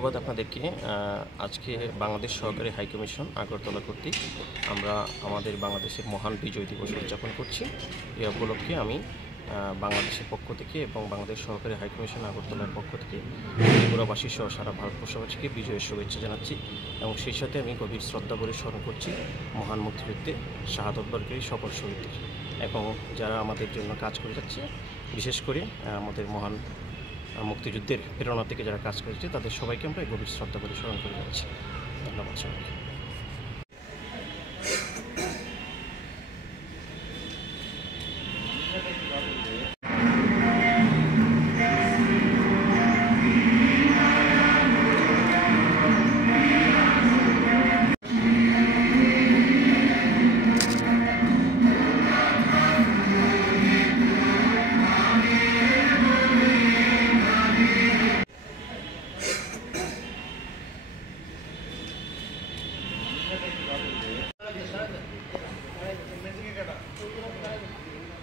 ধন্যবাদ আপনাদেরকে। আজকে বাংলাদেশ সহকারী হাইকমিশন আগরতলা কর্তৃক আমরা আমাদের বাংলাদেশের মহান বিজয় দিবস উদযাপন করছি। এ উপলক্ষে আমি বাংলাদেশের পক্ষ থেকে এবং বাংলাদেশ সহকারী হাইকমিশন আগরতলার পক্ষ থেকে ত্রিপুরাবাসী সহ সারা ভারতবর্ষবাসীকে বিজয়ের শুভেচ্ছা জানাচ্ছি এবং সেই সাথে আমি গভীর শ্রদ্ধা করে স্মরণ করছি মহান মুক্তিযুদ্ধে শাহাদত বরণকারী সকল শহীদদের এবং যারা আমাদের জন্য কাজ করে যাচ্ছে, বিশেষ করে আমাদের মহান মুক্তিযুদ্ধের প্রেরণা থেকে যারা কাজ করেছে তাদের সবাইকে আমরা গভীর শ্রদ্ধা করে স্মরণ করে যাচ্ছি। ধন্যবাদ সবাইকে।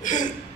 Hey!